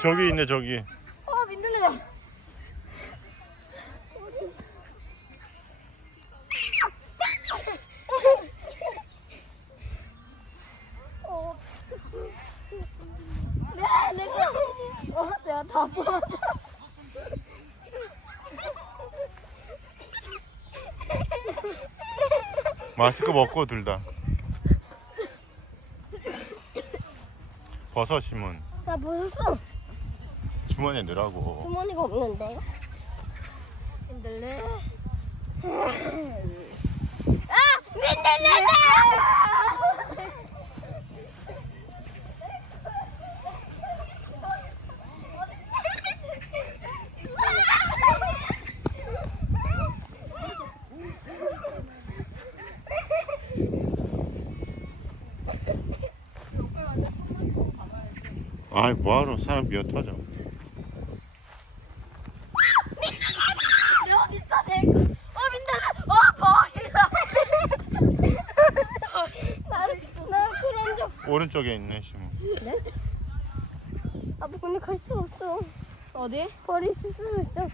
저기 있네 저기. 어 민들레다. 어. 내가 내가 어 내가 다 뽑았다. 마스크 벗고 둘 다. 버섯 심은 나 벌써 주머니에 넣으라고. 주머니가 없는데. 민들레. 아 민들레다. 아이 뭐하러 사람 미어 터져. 여기 있어 내 거. 어 민들레. 어 거기다. 나나 그런 적. 오른쪽에 있네 심은. 아빠 근데 갈 수가 없어. 어디? 거리 있을 수 있어.